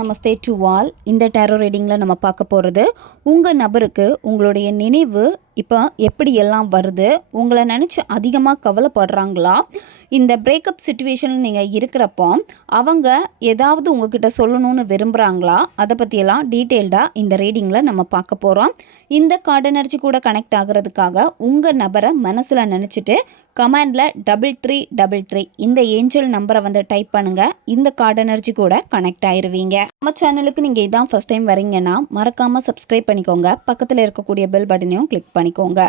Namaste to all. இந்த tarot ரீடிங்கில் நம்ம பார்க்க போகிறது, உங்கள் நபருக்கு உங்களுடைய நினைவு இப்போ எப்படியெல்லாம் வருது, உங்களை நினச்சி அதிகமாக கவலைப்படுறாங்களா, இந்த பிரேக்கப் சுச்சுவேஷனில் நீங்கள் இருக்கிறப்போ அவங்க ஏதாவது உங்ககிட்ட சொல்லணும்னு விரும்புகிறாங்களா, அதை பற்றியெல்லாம் டீட்டெயில்டாக இந்த ரீடிங்கில் நம்ம பார்க்க போகிறோம். இந்த கார்டு எனர்ஜி கூட கனெக்ட் ஆகிறதுக்காக உங்கள் நபரை மனசில் நினச்சிட்டு கமெண்டில் 3333 இந்த ஏஞ்சல் நம்பரை வந்து டைப் பண்ணுங்கள். இந்த கார்டு எனர்ஜி கூட கனெக்ட் ஆயிடுவீங்க. நம்ம சேனலுக்கு நீங்கள் இதான் ஃபஸ்ட் டைம் வரீங்கன்னா மறக்காமல் சப்ஸ்கிரைப் பண்ணிக்கோங்க. பக்கத்தில் இருக்கக்கூடிய பெல் பட்டனையும் கிளிக் பண்ணிக்கோங்க.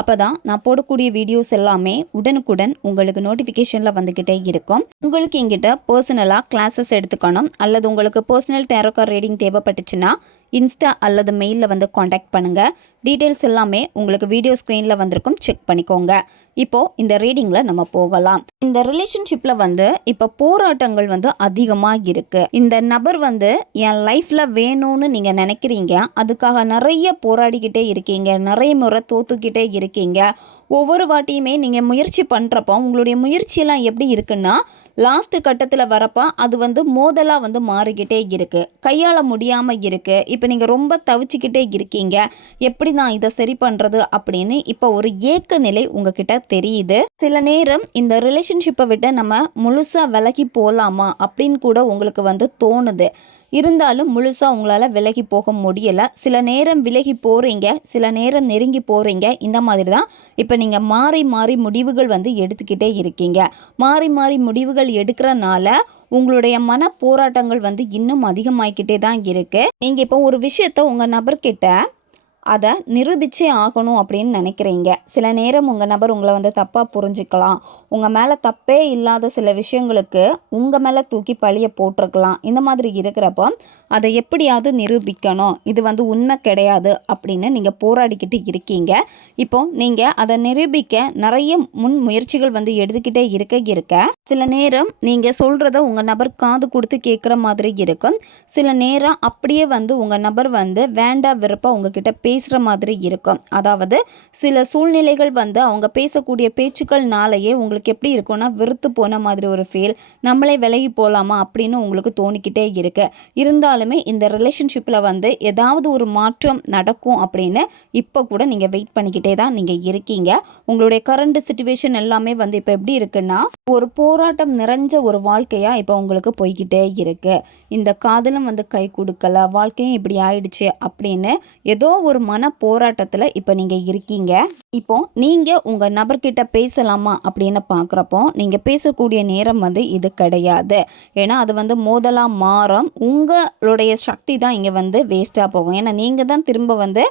அப்போ தான் நான் போடக்கூடிய வீடியோஸ் எல்லாமே உடனுக்குடன் உங்களுக்கு நோட்டிஃபிகேஷனில் வந்துக்கிட்டே இருக்கும். உங்களுக்கு எங்கிட்ட பர்சனலாக கிளாஸஸ் எடுத்துக்கணும் அல்லது உங்களுக்கு பர்சனல் டேரோ கார்டு ரீடிங் தேவைப்பட்டுச்சுன்னா இன்ஸ்டா அல்லது மெயிலில் வந்து காண்டாக்ட் பண்ணுங்கள். டீட்டெயில்ஸ் எல்லாமே உங்களுக்கு வீடியோ ஸ்க்ரீனில் வந்திருக்கும், செக் பண்ணிக்கோங்க. இப்போது இந்த ரீடிங்கில் நம்ம போகலாம். இந்த ரிலேஷன்ஷிப்பில் வந்து இப்போ போராட்டங்கள் வந்து அதிகமாக இருக்குது. இந்த நபர் வந்து என் லைஃப்பில் வேணும்னு நீங்கள் நினைக்கிறீங்க, அதுக்காக நிறைய போராடிக்கிட்டே இருக்கீங்க, நிறைய முறை தோத்துக்கிட்டே இருக்கீங்க. ஒவ்வொரு வாட்டியுமே நீங்கள் முயற்சி பண்ணுறப்போ உங்களுடைய முயற்சியெல்லாம் எப்படி இருக்குன்னா லாஸ்ட்டு கட்டத்தில் வரப்போ அது வந்து மோதலாக வந்து மாறிக்கிட்டே இருக்குது, கையாள முடியாமல் இருக்குது. இப்போ நீங்கள் ரொம்ப தவிச்சிக்கிட்டே இருக்கீங்க, எப்படி நான் இதை சரி பண்ணுறது அப்படின்னு இப்போ ஒரு ஏக்க நிலை உங்ககிட்ட தெரியுது. சில நேரம் இந்த ரிலேஷன்ஷிப்பை விட்டு நம்ம முழுசாக விலகி போகலாமா அப்படின்னு கூட உங்களுக்கு வந்து தோணுது. இருந்தாலும் முழுசாக உங்களால் விலகி போக முடியலை. சில நேரம் விலகி போகிறீங்க, சில நேரம் நெருங்கி போகிறீங்க. இந்த மாதிரி தான் இப்போ நீங்கள் மாறி மாறி முடிவுகள் வந்து எடுத்துக்கிட்டே இருக்கீங்க. மாறி மாறி முடிவுகள் எடுக்கிறனால உங்களுடைய மன போராட்டங்கள் வந்து இன்னும் அதிகமாகிக்கிட்டே தான் இருக்குது. நீங்கள் இப்போ ஒரு விஷயத்த உங்கள் நபர்கிட்ட அதை நிரூபித்தே ஆகணும் அப்படின்னு நினைக்கிறீங்க. சில நேரம் உங்கள் நபர் உங்களை வந்து தப்பாக புரிஞ்சுக்கலாம், உங்கள் மேலே தப்பே இல்லாத சில விஷயங்களுக்கு உங்கள் மேலே தூக்கி பழிய போட்டிருக்கலாம். இந்த மாதிரி இருக்கிறப்போ அதை எப்படியாவது நிரூபிக்கணும், இது வந்து உண்மை கிடையாது அப்படின்னு நீங்கள் போராடிக்கிட்டு இருக்கீங்க. இப்போது நீங்கள் அதை நிரூபிக்க நிறைய முன் முயற்சிகள் வந்து எடுத்துக்கிட்டே இருக்க சில நேரம் நீங்கள் சொல்கிறத உங்கள் நபர் காது கொடுத்து கேட்குற மாதிரி இருக்கும். சில நேரம் அப்படியே வந்து உங்கள் நபர் வந்து வேண்டா விருப்பம் உங்ககிட்ட பேசுகிற மாதிரி இருக்கும். அதாவது சில சூழ்நிலைகள் வந்து அவங்க பேசக்கூடிய பேச்சுக்கள்னாலேயே உங்களுக்கு எப்படி இருக்கும்னா வெறுத்து போன மாதிரி ஒரு ஃபீல், நம்மளே விலகி போகலாமா அப்படின்னு உங்களுக்கு தோணிக்கிட்டே இருக்கு. இருந்தாலுமே இந்த ரிலேஷன்ஷிப்பில் வந்து ஏதாவது ஒரு மாற்றம் நடக்கும் அப்படின்னு இப்போ கூட நீங்கள் வெயிட் பண்ணிக்கிட்டே தான் நீங்கள் இருக்கீங்க. உங்களுடைய கரண்ட் சிச்சுவேஷன் எல்லாமே வந்து இப்போ எப்படி இருக்குன்னா ஒரு போராட்டம் நிறைஞ்ச ஒரு வாழ்க்கையாக இப்போ உங்களுக்கு போய்கிட்டே இருக்கு. இந்த காதலும் வந்து கை கொடுக்கல, வாழ்க்கையும் இப்படி ஆயிடுச்சு அப்படின்னு ஏதோ ஒரு மன போராட்டத்தில் இப்போ நீங்கள் இருக்கீங்க. இப்போ நீங்கள் உங்கள் நபர்கிட்ட பேசலாமா அப்படின்னு பார்க்குறப்போ நீங்கள் பேசக்கூடிய நேரம் வந்து இது கிடையாது. ஏன்னா அது வந்து மோதலாக மாறும். உங்களுடைய சக்தி தான் இங்கே வந்து வேஸ்ட்டாக போகும். ஏன்னா நீங்கள் தான் திரும்ப வந்து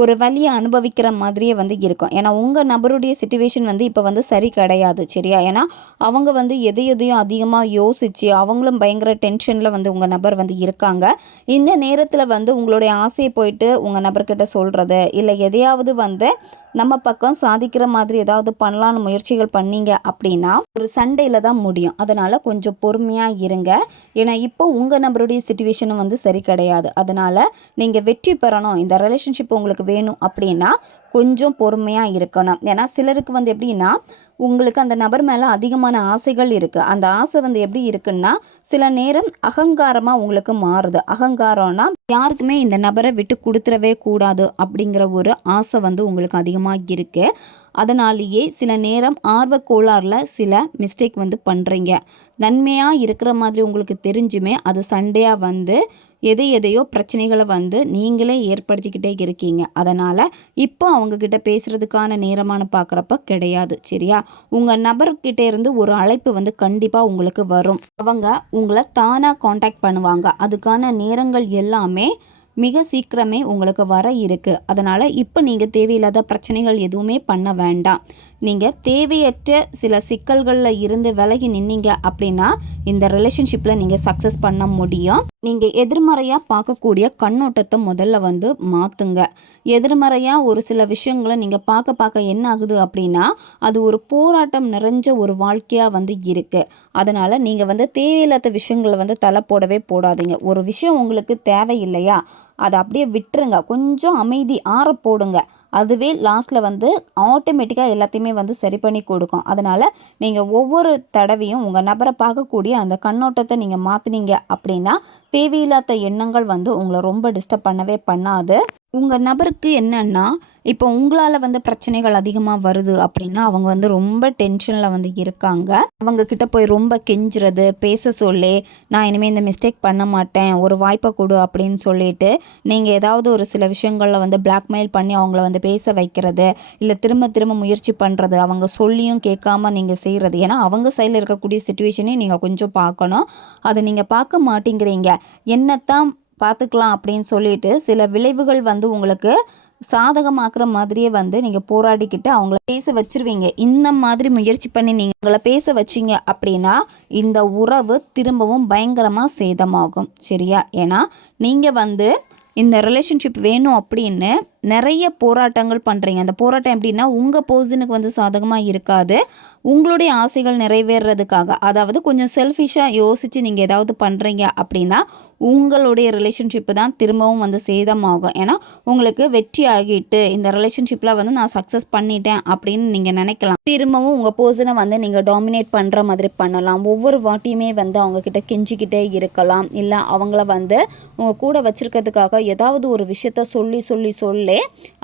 ஒரு வலியை அனுபவிக்கிற மாதிரியே வந்து இருக்கும். ஏன்னா உங்கள் நபருடைய சிச்சுவேஷன் வந்து இப்போ வந்து சரி கிடையாது, சரியா? ஏன்னா அவங்க வந்து எதையும் அதிகமாக யோசித்து அவங்களும் பயங்கர டென்ஷனில் வந்து உங்கள் நபர் வந்து இருக்காங்க. இந்த நேரத்தில் வந்து உங்களுடைய ஆசையை போயிட்டு உங்கள் நபர்கிட்ட சொல்கிறது இல்லை எதையாவது வந்து நம்ம பக்கம் சாதிக்கிற மாதிரி ஏதாவது பண்ணலான்னு முயற்சிகள் பண்ணீங்க அப்படின்னா ஒரு சண்டையில் தான் முடியும். அதனால் கொஞ்சம் பொறுமையாக இருங்க. ஏன்னா இப்போ உங்கள் நபருடைய சிச்சுவேஷனும் வந்து சரி கிடையாது. அதனால் நீங்கள் வெற்றி பெறணும், இந்த ரிலேஷன்ஷிப் உங்களுக்கு வேணும் அப்படின்னா கொஞ்சம் பொறுமையாக இருக்கணும். ஏன்னா சிலருக்கு வந்து எப்படின்னா உங்களுக்கு அந்த நபர் மேலே அதிகமான ஆசைகள் இருக்குது. அந்த ஆசை வந்து எப்படி இருக்குன்னா சில நேரம் அகங்காரமாக உங்களுக்கு மாறுது. அகங்காரம்னா யாருக்குமே இந்த நபரை விட்டு கொடுத்துடவே கூடாது அப்படிங்கிற ஒரு ஆசை வந்து உங்களுக்கு அதிகமாக இருக்குது. அதனாலேயே சில நேரம் ஆர்வ கோளாறில் சில மிஸ்டேக் வந்து பண்ணுறீங்க. நன்மையாக இருக்கிற மாதிரி உங்களுக்கு தெரிஞ்சுமே அது சண்டையாக வந்து எதையோ பிரச்சனைகளை வந்து நீங்களே ஏற்படுத்திக்கிட்டே இருக்கீங்க. அதனால் இப்போ அவங்கக்கிட்ட பேசுகிறதுக்கான நேரமான பார்க்குறப்ப கிடையாது, சரியா? உங்கள் நபர்கிட்ட இருந்து ஒரு அழைப்பு வந்து கண்டிப்பாக உங்களுக்கு வரும். அவங்க உங்களை தானாக காண்டாக்ட் பண்ணுவாங்க. அதுக்கான நேரங்கள் எல்லாமே மிக சீக்கிரமே உங்களுக்கு வர இருக்குது. அதனால் இப்போ நீங்கள் தேவையில்லாத பிரச்சனைகள் எதுவுமே பண்ண வேண்டாம். நீங்கள் தேவையற்ற சில சிக்கல்களில் இருந்து விலகி நின்னீங்க அப்படின்னா இந்த ரிலேஷன்ஷிப்பில் நீங்கள் சக்ஸஸ் பண்ண முடியும். நீங்கள் எதிர்மறையாக பார்க்கக்கூடிய கண்ணோட்டத்தை முதல்ல வந்து மாற்றுங்க. எதிர்மறையாக ஒரு சில விஷயங்களை நீங்கள் பார்க்க என்ன ஆகுது அப்படின்னா அது ஒரு போராட்டம் நிறைஞ்ச ஒரு வாழ்க்கையாக வந்து இருக்குது. அதனால் நீங்கள் வந்து தேவையில்லாத விஷயங்களை வந்து தலை போடவே போடாதீங்க. ஒரு விஷயம் உங்களுக்கு தேவையில்லையா அதை அப்படியே விட்டுருங்க, கொஞ்சம் அமைதி ஆற போடுங்க. அதுவே லாஸ்ட்டில் வந்து ஆட்டோமேட்டிக்காக எல்லாத்தையுமே வந்து சரி பண்ணி கொடுக்கும். அதனால் நீங்கள் ஒவ்வொரு தடவையும் உங்கள் நபரை பார்க்கக்கூடிய அந்த கண்ணோட்டத்தை நீங்கள் மாற்றினீங்க அப்படின்னா தேவையில்லாத எண்ணங்கள் வந்து உங்களை ரொம்ப டிஸ்டர்ப் பண்ணவே பண்ணாது. உங்கள் நபருக்கு என்னன்னா இப்போ உங்களால் வந்து பிரச்சனைகள் அதிகமாக வருது அப்படின்னா அவங்க வந்து ரொம்ப டென்ஷனில் வந்து இருக்காங்க. அவங்க கிட்ட போய் ரொம்ப கெஞ்சுறது, பேச சொல்லி நான் இனிமேல் இந்த மிஸ்டேக் பண்ண மாட்டேன், ஒரு வாய்ப்பை கொடு அப்படின்னு சொல்லிட்டு நீங்கள் ஏதாவது ஒரு சில விஷயங்களில் வந்து பிளாக்மெயில் பண்ணி அவங்கள வந்து பேச வைக்கிறது, இல்லை திரும்ப திரும்ப முயற்சி பண்ணுறது, அவங்க சொல்லியும் கேட்காம நீங்கள் செய்கிறது. ஏன்னா அவங்க சைடில் இருக்கக்கூடிய சுச்சுவேஷனையும் நீங்கள் கொஞ்சம் பார்க்கணும். அதை நீங்கள் பார்க்க மாட்டேங்கிறீங்க. என்னத்தான் பார்த்துக்கலாம் அப்படின்னு சொல்லிட்டு சில விளைவுகள் வந்து உங்களுக்கு சாதகமாக்குற மாதிரியே வந்து நீங்கள் போராடிக்கிட்டு அவங்கள பேச வச்சிருவீங்க. இந்த மாதிரி முயற்சி பண்ணி நீங்கள் அவங்கள பேச வச்சிங்க அப்படின்னா இந்த உறவு திரும்பவும் பயங்கரமாக சேதமாகும். சரியா? ஏன்னா நீங்கள் வந்து இந்த ரிலேஷன்ஷிப் வேணும் அப்படின்னு நிறைய போராட்டங்கள் பண்ணுறீங்க. அந்த போராட்டம் எப்படின்னா உங்கள் பர்சனுக்கு வந்து சாதகமாக இருக்காது, உங்களுடைய ஆசைகள் நிறைவேறதுக்காக. அதாவது கொஞ்சம் செல்ஃபிஷாக யோசித்து நீங்கள் ஏதாவது பண்ணுறீங்க அப்படின்னா உங்களுடைய ரிலேஷன்ஷிப்பு தான் திரும்பவும் வந்து சேதமாகும். ஏன்னா உங்களுக்கு வெற்றி ஆகிட்டு இந்த ரிலேஷன்ஷிப்பில் வந்து நான் சக்ஸஸ் பண்ணிட்டேன் அப்படின்னு நீங்கள் நினைக்கலாம். திரும்பவும் உங்கள் பர்சனை வந்து நீங்கள் டாமினேட் பண்ணுற மாதிரி பண்ணலாம். ஒவ்வொரு வாட்டியுமே வந்து அவங்கக்கிட்ட கெஞ்சிக்கிட்டே இருக்கலாம். இல்லை அவங்கள வந்து உங்கள் கூட வச்சுருக்கிறதுக்காக ஏதாவது ஒரு விஷயத்த சொல்லி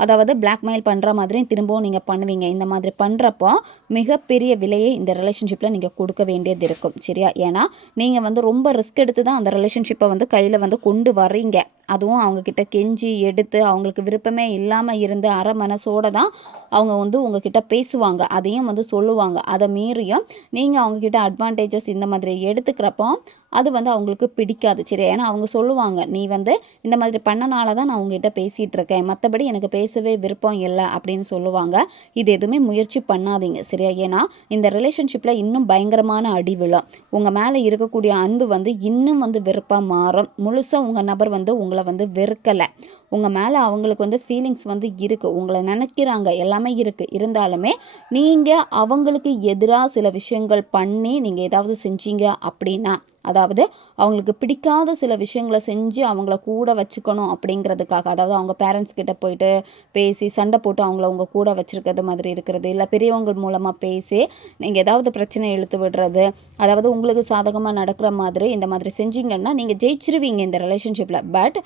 அதாவது பிளாக்மெயில் பண்ணுற மாதிரி திரும்பவும் நீங்கள் பண்ணுவீங்க. இந்த மாதிரி பண்ணுறப்போ மிகப்பெரிய விலையை இந்த ரிலேஷன்ஷிப்பில் நீங்கள் கொடுக்க வேண்டியது இருக்கும். சரியா? ஏன்னா நீங்கள் வந்து ரொம்ப ரிஸ்க் எடுத்து தான் அந்த ரிலேஷன்ஷிப்பை வந்து கையில் வந்து கொண்டு வரீங்க. அதுவும் அவங்கக்கிட்ட கெஞ்சி எடுத்து அவங்களுக்கு விருப்பமே இல்லாமல் இருந்து அரை மனசோடு தான் அவங்க வந்து உங்ககிட்ட பேசுவாங்க, அதையும் வந்து சொல்லுவாங்க. அதை மீறியும் நீங்கள் அவங்கக்கிட்ட அட்வான்டேஜஸ் இந்த மாதிரி எடுத்துக்கிறப்போ அது வந்து அவங்களுக்கு பிடிக்காது. சரி? ஏன்னா அவங்க சொல்லுவாங்க, நீ வந்து இந்த மாதிரி பண்ணனால தான் நான் உங்ககிட்ட பேசிகிட்டு இருக்கேன், மற்றபடி எனக்கு பேசவே விருப்பம் இல்லை அப்படின்னு சொல்லுவாங்க. இது எதுவுமே முயற்சி பண்ணாதீங்க. சரியா? ஏன்னா இந்த ரிலேஷன்ஷிப்பில் இன்னும் பயங்கரமான அடி விழும். உங்கள் மேலே இருக்கக்கூடிய அன்பு வந்து இன்னும் வந்து வெறுப்பாக மாறும். முழுசாக உங்கள் நபர் வந்து உங்களை வந்து வெறுக்கலை, உங்கள் மேலே அவங்களுக்கு வந்து ஃபீலிங்ஸ் வந்து இருக்குது, உங்களை நினைக்கிறாங்க, எல்லாமே இருக்குது. இருந்தாலுமே நீங்கள் அவங்களுக்கு எதிராக சில விஷயங்கள் பண்ணி நீங்கள் ஏதாவது செஞ்சீங்க அப்படின்னா, அதாவது அவங்களுக்கு பிடிக்காத சில விஷயங்களை செஞ்சு அவங்கள கூட வச்சுக்கணும் அப்படிங்கிறதுக்காக, அதாவது அவங்க பேரண்ட்ஸ் கிட்ட போயிட்டு பேசி சண்டை போட்டு அவங்கள உங்கள் கூட வச்சுருக்கிறது மாதிரி இருக்கிறது, இல்லை பெரியவங்க மூலமாக பேசி நீங்கள் ஏதாவது பிரச்சனை இழுத்து விடுறது, அதாவது உங்களுக்கு சாதகமாக நடக்கிற மாதிரி இந்த மாதிரி செஞ்சீங்கன்னா நீங்கள் ஜெயிச்சிருவீங்க இந்த ரிலேஷன்ஷிப்பில். பட்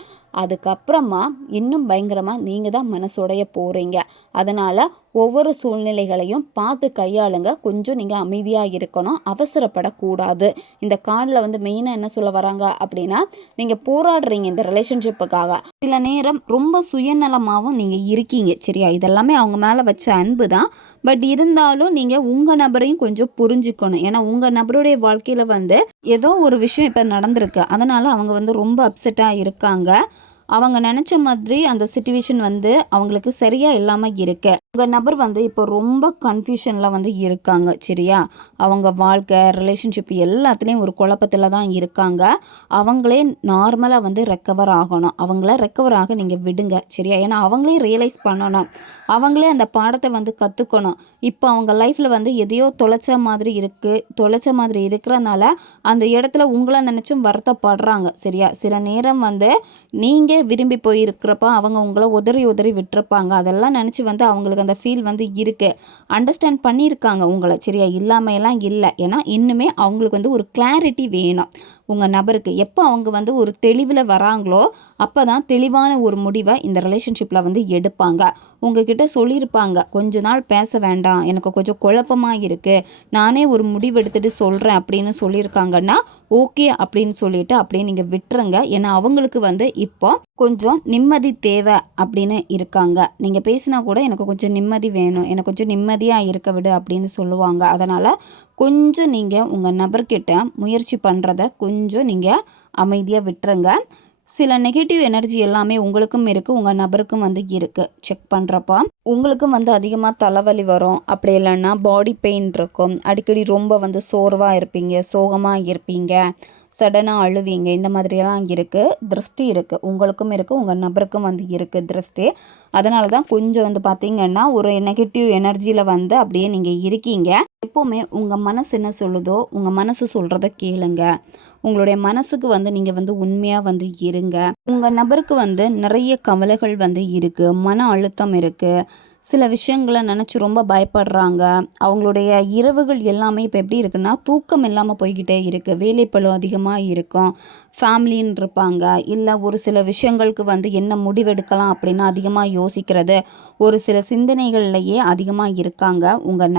அதுக்கப்புறமா இன்னும் பயங்கரமாக நீங்கள் தான் மனசோடைய போகிறீங்க. அதனால் ஒவ்வொரு சூழ்நிலைகளையும் பார்த்து கையாளுங்க. கொஞ்சம் நீங்கள் அமைதியாக இருக்கணும், அவசரப்படக்கூடாது. இந்த கார்டில் வந்து மெயினாக என்ன சொல்ல வராங்க அப்படின்னா, நீங்கள் போராடுறீங்க இந்த ரிலேஷன்ஷிப்புக்காக, சில நேரம் ரொம்ப சுயநலமாகவும் நீங்கள் இருக்கீங்க. சரியா? இதெல்லாமே அவங்க மேலே வச்ச அன்பு தான். பட் இருந்தாலும் நீங்கள் உங்கள் நபரையும் கொஞ்சம் புரிஞ்சுக்கணும். ஏன்னா உங்கள் நபருடைய வாழ்க்கையில் வந்து ஏதோ ஒரு விஷயம் இப்போ நடந்திருக்கு, அதனால் அவங்க வந்து ரொம்ப அப்செட்டாக இருக்காங்க. அவங்க நினச்ச மாதிரி அந்த சிச்சுவேஷன் வந்து அவங்களுக்கு சரியாக இல்லாமல் இருக்கு. உங்கள் நபர் வந்து இப்போ ரொம்ப கன்ஃபியூஷனில் வந்து இருக்காங்க. சரியா? அவங்க வாழ்க்கை, ரிலேஷன்ஷிப் எல்லாத்துலேயும் ஒரு குழப்பத்தில் தான் இருக்காங்க. அவங்களே நார்மலாக வந்து ரெக்கவர் ஆகணும். அவங்கள ரெக்கவர் ஆக நீங்கள் விடுங்க. சரியா? ஏன்னா அவங்களே ரியலைஸ் பண்ணணும், அவங்களே அந்த பாடத்தை வந்து கற்றுக்கணும். இப்போ அவங்க லைஃப்பில் வந்து எதையோ தொலைச்ச மாதிரி இருக்கிறனால அந்த இடத்துல உங்களை நினச்சும் வருத்தப்படுறாங்க. சரியா? சில நேரம் வந்து நீங்கள் விரும்பி போயிருக்கிறப்ப அவங்க உங்களை உதறி விட்டுருப்பாங்க. அதெல்லாம் நினச்சி வந்து அவங்களுக்கு அந்த ஃபீல் வந்து இருக்குது, அண்டர்ஸ்டாண்ட் பண்ணியிருக்காங்க உங்களை. சரியா? இல்லாமையெல்லாம் இல்லை. ஏன்னா இன்னுமே அவங்களுக்கு வந்து ஒரு கிளாரிட்டி வேணும் உங்கள் நபருக்கு. எப்போ அவங்க வந்து ஒரு தெளிவில் வராங்களோ அப்போ தான் தெளிவான ஒரு முடிவை இந்த ரிலேஷன்ஷிப்பில் வந்து எடுப்பாங்க. உங்ககிட்ட சொல்லியிருப்பாங்க, கொஞ்ச நாள் பேச வேண்டாம், எனக்கு கொஞ்சம் குழப்பமாக இருக்குது, நானே ஒரு முடிவு எடுத்துகிட்டு சொல்கிறேன் அப்படின்னு சொல்லியிருக்காங்கன்னா ஓகே அப்படின்னு சொல்லிட்டு அப்படியே நீங்கள் விட்டுருங்க. ஏன்னா அவங்களுக்கு வந்து இப்போ கொஞ்சம் நிம்மதி தேவை அப்படின்னு இருக்காங்க. நீங்கள் பேசினா கூட எனக்கு கொஞ்சம் நிம்மதி வேணும், எனக்கு கொஞ்சம் நிம்மதியாக இருக்க விடு அப்படின்னு சொல்லுவாங்க. அதனால் கொஞ்சம் நீங்கள் உங்கள் நபர்கிட்ட முயற்சி பண்ணுறத கொஞ்சம் நீங்கள் அமைதியாக விட்டுருங்க. சில நெகட்டிவ் எனர்ஜி எல்லாமே உங்களுக்கும் இருக்குது, உங்கள் நபருக்கும் வந்து இருக்குது. செக் பண்ணுறப்ப உங்களுக்கும் வந்து அதிகமாக தலைவலி வரும், அப்படி இல்லைன்னா பாடி பெயின் இருக்கும், அடிக்கடி ரொம்ப வந்து சோர்வாக இருப்பீங்க, சோகமாக இருப்பீங்க, சடனாக அழுவீங்க, இந்த மாதிரியெல்லாம் இருக்குது. திருஷ்டி இருக்குது, உங்களுக்கும் இருக்குது, உங்கள் நபருக்கும் வந்து இருக்குது திருஷ்டி. அதனால தான் கொஞ்சம் வந்து பார்த்திங்கன்னா ஒரு நெகட்டிவ் எனர்ஜியில் வந்து அப்படியே நீங்கள் இருக்கீங்க. எப்போவுமே உங்கள் மனசு என்ன சொல்லுதோ உங்கள் மனசு சொல்கிறத கேளுங்க. உங்களுடைய மனசுக்கு வந்து நீங்கள் வந்து உண்மையாக வந்து இருங்க. உங்கள் நபருக்கு வந்து நிறைய கவலைகள் வந்து இருக்குது, மன அழுத்தம் இருக்குது, சில விஷயங்களை நினச்சி ரொம்ப பயப்படுறாங்க. அவங்களுடைய இரவுகள் எல்லாமே இப்போ எப்படி இருக்குன்னா தூக்கம் இல்லாமல் போய்கிட்டே இருக்குது. வேலைப்பளு அதிகமாக இருக்கும், ஃபேமிலின்னு இருப்பாங்க, இல்லை ஒரு சில விஷயங்களுக்கு வந்து என்ன முடிவெடுக்கலாம் அப்படின்னு அதிகமாக யோசிக்கிறது, ஒரு சில சிந்தனைகள்லையே அதிகமாக இருக்காங்க உங்கள்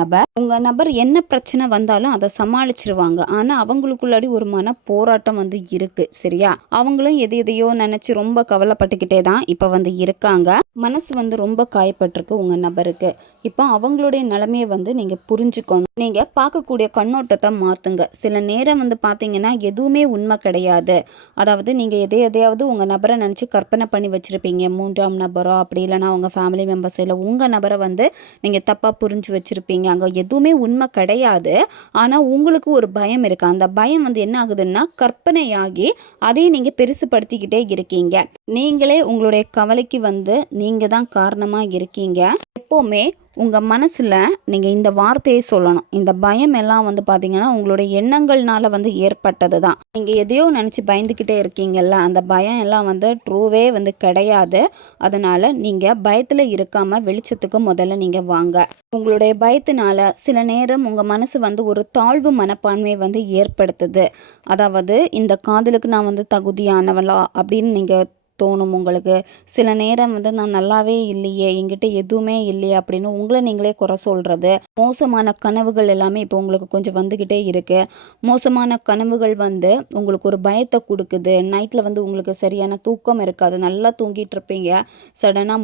நபர் என்ன பிரச்சனை வந்தாலும் அதை சமாளிச்சிருவாங்க. ஆனால் அவங்களுக்குள்ளாடி ஒரு மன போராட்டம் வந்து இருக்குது, சரியா? அவங்களும் எதையோ நினச்சி ரொம்ப கவலைப்பட்டுக்கிட்டே தான் இப்போ வந்து இருக்காங்க. மனசு வந்து ரொம்ப காயப்பட்டிருக்கு உங்கள் நபருக்கு. இப்போ அவங்களுடைய நிலைமையை வந்து நீங்கள் புரிஞ்சுக்கணும். நீங்கள் பார்க்கக்கூடிய கண்ணோட்டத்தை மாற்றுங்க. சில நேரம் வந்து பார்த்தீங்கன்னா எதுவுமே உண்மை கிடையாது. அதாவது நீங்கள் எதையாவது உங்கள் நபரை நினச்சி கற்பனை பண்ணி வச்சுருப்பீங்க. 3ஆம் நபரோ அப்படி இல்லைனா உங்கள் ஃபேமிலி மெம்பர்ஸ் இல்லை உங்கள் நபரை வந்து நீங்கள் தப்பாக புரிஞ்சு வச்சுருப்பீங்க. அங்கே எதுவுமே உண்மை கிடையாது. ஆனால் உங்களுக்கு ஒரு பயம் இருக்குது. அந்த பயம் வந்து என்ன ஆகுதுன்னா கற்பனையாகி அதையும் நீங்கள் பெருசுப்படுத்திக்கிட்டே இருக்கீங்க. நீங்களே உங்களுடைய கவலைக்கு வந்து நீங்கள் தான் காரணமாக இருக்கீங்க. எப்போவுமே உங்கள் மனசில் நீங்கள் இந்த வார்த்தையை சொல்லணும். இந்த பயம் எல்லாம் வந்து பார்த்திங்கன்னா உங்களுடைய எண்ணங்கள்னால வந்து ஏற்பட்டது தான். நீங்கள் எதையோ நினச்சி பயந்துக்கிட்டே இருக்கீங்கல்ல, அந்த பயம் எல்லாம் வந்து ட்ரூவே வந்து கிடையாது. அதனால் நீங்கள் பயத்தில் இருக்காமல் வெளிச்சத்துக்கு முதல்ல நீங்கள் வாங்க. உங்களுடைய பயத்தினால சில நேரம் உங்கள் மனசு வந்து ஒரு தாழ்வு மனப்பான்மை வந்து ஏற்படுத்துது. அதாவது இந்த காதலுக்கு நான் வந்து தகுதியானவளா அப்படின்னு நீங்கள் தோணும் உங்களுக்கு. சில நேரம் வந்து நான் நல்லாவே இல்லையே, என்கிட்ட எதுவுமே இல்லையே அப்படின்னு உங்களை நீங்களே குறை சொல்கிறது. மோசமான கனவுகள் எல்லாமே இப்போ உங்களுக்கு கொஞ்சம் வந்துக்கிட்டே இருக்குது. மோசமான கனவுகள் வந்து உங்களுக்கு ஒரு பயத்தை கொடுக்குது. நைட்டில் வந்து உங்களுக்கு சரியான தூக்கம் இருக்காது. நல்லா தூங்கிட்டு இருப்பீங்க, சடனாக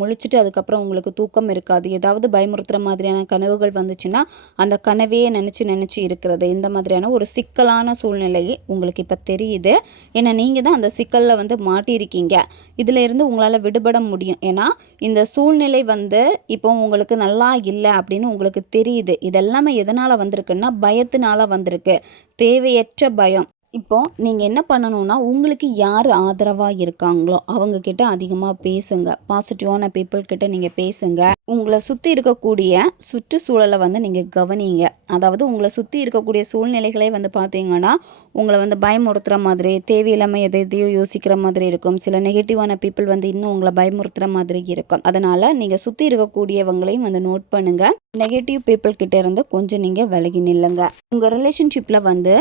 முழிச்சிட்டு அதுக்கப்புறம் உங்களுக்கு தூக்கம் இருக்காது. ஏதாவது பயமுறுத்துகிற மாதிரியான கனவுகள் வந்துச்சுன்னா அந்த கனவையே நினச்சி இருக்கிறது. இந்த மாதிரியான ஒரு சிக்கலான சூழ்நிலையே உங்களுக்கு இப்போ தெரியுது. ஏன்னா நீங்கள் தான் அந்த சிக்கலில் வந்து இருக்கீங்க. இதில் இருந்து உங்களால் விடுபட முடியும். ஏன்னா இந்த சூழ்நிலை வந்து இப்போ உங்களுக்கு நல்லா இல்லை அப்படின்னு உங்களுக்கு தெரியுது. இதெல்லாமே எதனால் வந்திருக்குன்னா பயத்தினால வந்திருக்கு, தேவையற்ற பயம். இப்போ நீங்கள் என்ன பண்ணணும்னா உங்களுக்கு யார் ஆதரவாக இருக்காங்களோ அவங்கக்கிட்ட அதிகமாக பேசுங்க. பாசிட்டிவான பீப்புள்கிட்ட நீங்கள் பேசுங்க. உங்களை சுற்றி இருக்கக்கூடிய சுற்றுச்சூழலை வந்து நீங்கள் கவனிங்க. அதாவது உங்களை சுற்றி இருக்கக்கூடிய சூழ்நிலைகளே வந்து பார்த்தீங்கன்னா உங்களை வந்து பயமுறுத்துகிற மாதிரி, தேவையில்லாமல் எதையோ யோசிக்கிற மாதிரி இருக்கும். சில நெகட்டிவான பீப்புள் வந்து இன்னும் உங்களை பயமுறுத்துகிற மாதிரி இருக்கும். அதனால் நீங்கள் சுற்றி இருக்கக்கூடியவங்களையும் வந்து நோட் பண்ணுங்கள். நெகட்டிவ் பீப்புள் கிட்ட இருந்து கொஞ்சம் நீங்கள் விலகி நில்லுங்க. உங்கள் ரிலேஷன்ஷிப்பில் வந்து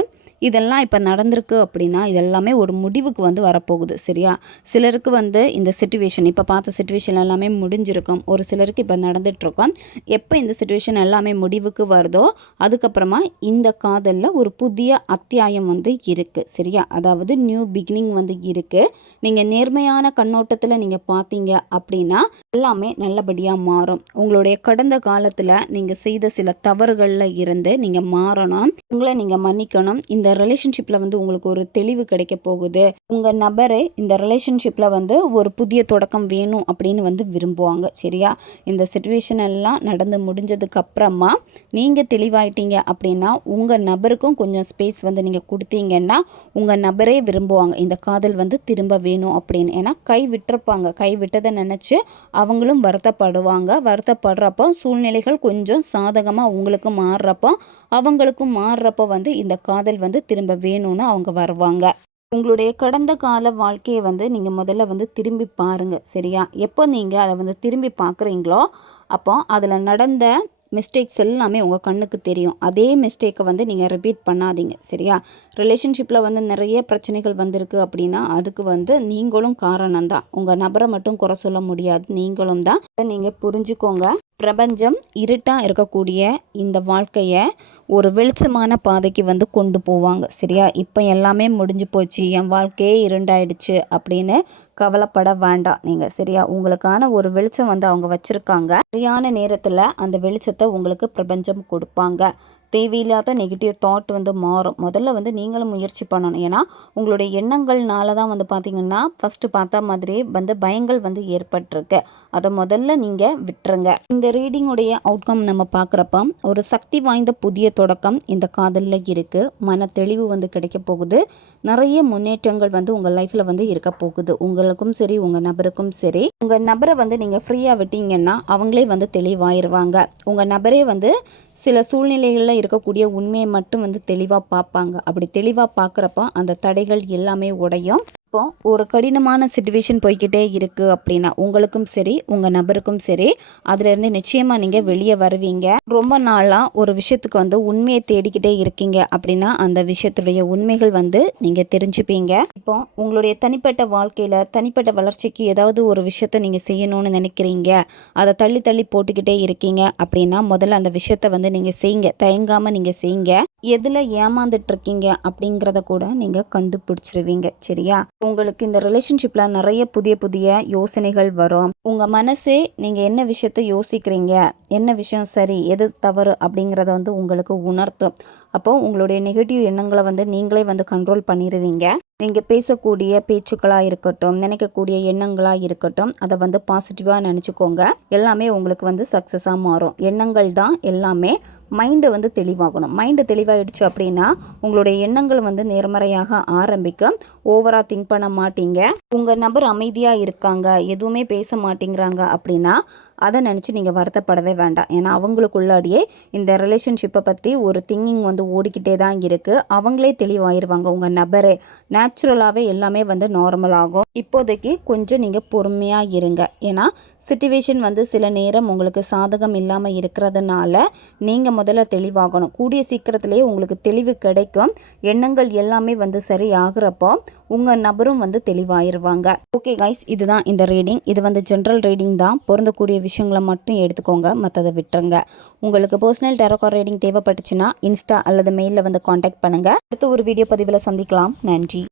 இதெல்லாம் இப்போ நடந்திருக்கு அப்படின்னா இதெல்லாமே ஒரு முடிவுக்கு வந்து வரப்போகுது, சரியா? சிலருக்கு வந்து இந்த சிச்சுவேஷன் இப்போ பார்த்த சிச்சுவேஷன் எல்லாமே முடிஞ்சிருக்கும். ஒரு சிலருக்கு இப்போ நடந்துகிட்ருக்கோம். எப்போ இந்த சிச்சுவேஷன் எல்லாமே முடிவுக்கு வருதோ அதுக்கப்புறமா இந்த காதலில் ஒரு புதிய அத்தியாயம் வந்து இருக்குது, சரியா? அதாவது நியூ பிகினிங் வந்து இருக்குது. நீங்கள் நேர்மையான கண்ணோட்டத்தில் நீங்கள் பார்த்தீங்க அப்படின்னா எல்லாமே நல்லபடியாக மாறும். உங்களுடைய கடந்த காலத்தில் நீங்கள் செய்த சில தவறுகளில் இருந்து நீங்கள் மாறணும், உங்களை நீங்கள் மன்னிக்கணும். இந்த ரிலேஷன்ஷிப்பில் வந்து உங்களுக்கு ஒரு தெளிவு கிடைக்க போகுது. உங்கள் நபரே இந்த ரிலேஷன்ஷிப்பில் வந்து ஒரு புதிய தொடக்கம் வேணும் அப்படின்னு வந்து விரும்புவாங்க, சரியா? இந்த சிச்சுவேஷன் எல்லாம் நடந்து முடிஞ்சதுக்கு அப்புறமா நீங்கள் தெளிவாயிட்டீங்க அப்படின்னா உங்கள் நபருக்கும் கொஞ்சம் ஸ்பேஸ் வந்து நீங்கள் கொடுத்தீங்கன்னா உங்கள் நபரே விரும்புவாங்க இந்த காதல் வந்து திரும்ப வேணும் அப்படின்னு. ஏன்னா கை விட்டதை நினச்சி அவங்களும் வருத்தப்படுறப்போ சூழ்நிலைகள் கொஞ்சம் சாதகமாக உங்களுக்கு மாறுறப்போ அவங்களுக்கும் மாறுறப்போ வந்து இந்த காதல் வந்து திரும்ப வேணும்னு அவங்க வருவாங்க. உங்களுடைய கடந்த கால வாழ்க்கையை வந்து நீங்கள் முதல்ல வந்து திரும்பி பாருங்கள், சரியா? எப்போ நீங்கள் அதை வந்து திரும்பி பார்க்குறீங்களோ அப்போ அதில் நடந்த மிஸ்டேக்ஸ் எல்லாமே உங்கள் கண்ணுக்கு தெரியும். அதே மிஸ்டேக்கை வந்து நீங்கள் ரிப்பீட் பண்ணாதீங்க, சரியா? ரிலேஷன்ஷிப்பில் வந்து நிறைய பிரச்சனைகள் வந்திருக்கு அப்படின்னா அதுக்கு வந்து நீங்களும் காரணம்தான். உங்கள் நபரை மட்டும் குறை சொல்ல முடியாது, நீங்களும் தான். நீங்கள் புரிஞ்சுக்கோங்க. பிரபஞ்சம் இருட்டாக இருக்கக்கூடிய இந்த வாழ்க்கையை ஒரு வெளிச்சமான பாதைக்கு வந்து கொண்டு போவாங்க, சரியா? இப்போ எல்லாமே முடிஞ்சு போச்சு, என் வாழ்க்கையே இருண்டாயிடுச்சு அப்படின்னு கவலைப்பட வேண்டாம் நீங்கள், சரியா? உங்களுக்கான ஒரு வெளிச்சம் வந்து அவங்க வச்சுருக்காங்க. சரியான நேரத்தில் அந்த வெளிச்சத்தை உங்களுக்கு பிரபஞ்சம் கொடுப்பாங்க. தேவையில்லாத நெகட்டிவ் தாட் வந்து மாறும். முதல்ல வந்து நீங்களும் முயற்சி பண்ணணும். ஏன்னா உங்களுடைய எண்ணங்கள்னால தான் வந்து பார்த்திங்கன்னா ஃபஸ்ட்டு பார்த்த மாதிரியே வந்து பயங்கள் வந்து ஏற்பட்டிருக்கு. அதை முதல்ல நீங்கள் விட்டுருங்க. இந்த ரீடிங்குடைய அவுட்கம் நம்ம பார்க்குறப்ப ஒரு சக்தி வாய்ந்த புதிய தொடக்கம் இந்த காதலில் இருக்குது. மன தெளிவு வந்து கிடைக்க போகுது. நிறைய முன்னேற்றங்கள் வந்து உங்கள் லைஃப்பில் வந்து இருக்க போகுது. உங்களுக்கும் சரி உங்கள் நபருக்கும் சரி. உங்கள் நபரை வந்து நீங்கள் ஃப்ரீயாக விட்டீங்கன்னா அவங்களே வந்து தெளிவாயிருவாங்க. உங்கள் நபரே வந்து சில சூழ்நிலைகளில் இருக்கக்கூடிய உண்மையை மட்டும் வந்து தெளிவாக பார்ப்பாங்க. அப்படி தெளிவாக பார்க்குறப்ப அந்த தடைகள் எல்லாமே உடையும். இப்போ ஒரு கடினமான சுச்சுவேஷன் போய்கிட்டே இருக்குது அப்படின்னா உங்களுக்கும் சரி உங்கள் நபருக்கும் சரி அதுலேருந்து நிச்சயமாக நீங்கள் வெளியே வருவீங்க. ரொம்ப நாளாக ஒரு விஷயத்துக்கு வந்து உண்மையை தேடிக்கிட்டே இருக்கீங்க அப்படின்னா அந்த விஷயத்துடைய உண்மைகள் வந்து நீங்கள் தெரிஞ்சுப்பீங்க. இப்போ உங்களுடைய தனிப்பட்ட வாழ்க்கையில் தனிப்பட்ட வளர்ச்சிக்கு ஏதாவது ஒரு விஷயத்த நீங்கள் செய்யணும்னு நினைக்கிறீங்க, அதை தள்ளி தள்ளி போட்டுக்கிட்டே இருக்கீங்க அப்படின்னா முதல்ல அந்த விஷயத்த வந்து நீங்கள் செய்யுங்க. தயங்காமல் நீங்கள் செய்யுங்க. எதில் ஏமாந்துட்டு இருக்கீங்க அப்படிங்கிறத கூட நீங்கள் கண்டுபிடிச்சிருவீங்க. சரியா? உங்களுக்கு இந்த ரிலேஷன்ஷிப்பில் நிறைய புதிய புதிய யோசனைகள் வரும். உங்கள் மனசே நீங்கள் என்ன விஷயத்த யோசிக்கிறீங்க, என்ன விஷயம் சரி எது தவறு அப்படிங்கிறத வந்து உங்களுக்கு உணர்த்தும். அப்போது உங்களுடைய நெகட்டிவ் எண்ணங்களை வந்து நீங்களே வந்து கண்ட்ரோல் பண்ணிடுவீங்க. நீங்கள் பேசக்கூடிய பேச்சுக்களாக இருக்கட்டும், நினைக்கக்கூடிய எண்ணங்களாக இருக்கட்டும், அதை வந்து பாசிட்டிவாக நினச்சிக்கோங்க. எல்லாமே உங்களுக்கு வந்து சக்ஸஸாக மாறும். எண்ணங்கள் தான் எல்லாமே. மைண்டு வந்து தெளிவாகணும். மைண்டு தெளிவாகிடுச்சு அப்படின்னா உங்களுடைய எண்ணங்கள் வந்து நேர்மறையாக ஆரம்பிக்கும். ஓவராக திங்க் பண்ண மாட்டீங்க. உங்கள் நபர் அமைதியாக இருக்காங்க, எதுவுமே பேச மாட்டேங்கிறாங்க அப்படின்னா அதை நினச்சி நீங்கள் வருத்தப்படவே வேண்டாம். ஏன்னா அவங்களுக்குள்ளாடியே இந்த ரிலேஷன்ஷிப்பை பற்றி ஒரு திங்கிங் வந்து ஓடிக்கிட்டே தான் இருக்குது. அவங்களே தெளிவாயிருவாங்க. உங்கள் நபரே நேச்சுரலாகவே எல்லாமே வந்து நார்மல் ஆகும். இப்போதைக்கு கொஞ்சம் நீங்கள் பொறுமையாக இருங்க. ஏன்னா சிச்சுவேஷன் வந்து சில நேரம் உங்களுக்கு சாதகம் இல்லாமல் இருக்கிறதுனால நீங்கள் முதல்ல தெளிவாகணும். கூடிய சீக்கிரத்திலேயே உங்களுக்கு தெளிவு கிடைக்கும். எண்ணங்கள் எல்லாமே வந்து சரி ஆகிறப்போ உங்கள் நபரும் வந்து தெளிவாயிருவாங்க. ஓகே கைஸ், இதுதான் இந்த ரீடிங். இது வந்து ஜென்ரல் ரீடிங் தான். பொருந்தக்கூடிய விஷயங்களை மட்டும் எடுத்துக்கோங்க, மற்றதை விட்டுருங்க. உங்களுக்கு பர்சனல் டாரோ கார்ட் ரீடிங் தேவைப்பட்டுச்சுன்னா இன்ஸ்டா அல்லது மெயிலில் வந்து காண்டாக்ட் பண்ணுங்கள். அடுத்த ஒரு வீடியோ பதிவில் சந்திக்கலாம். நன்றி.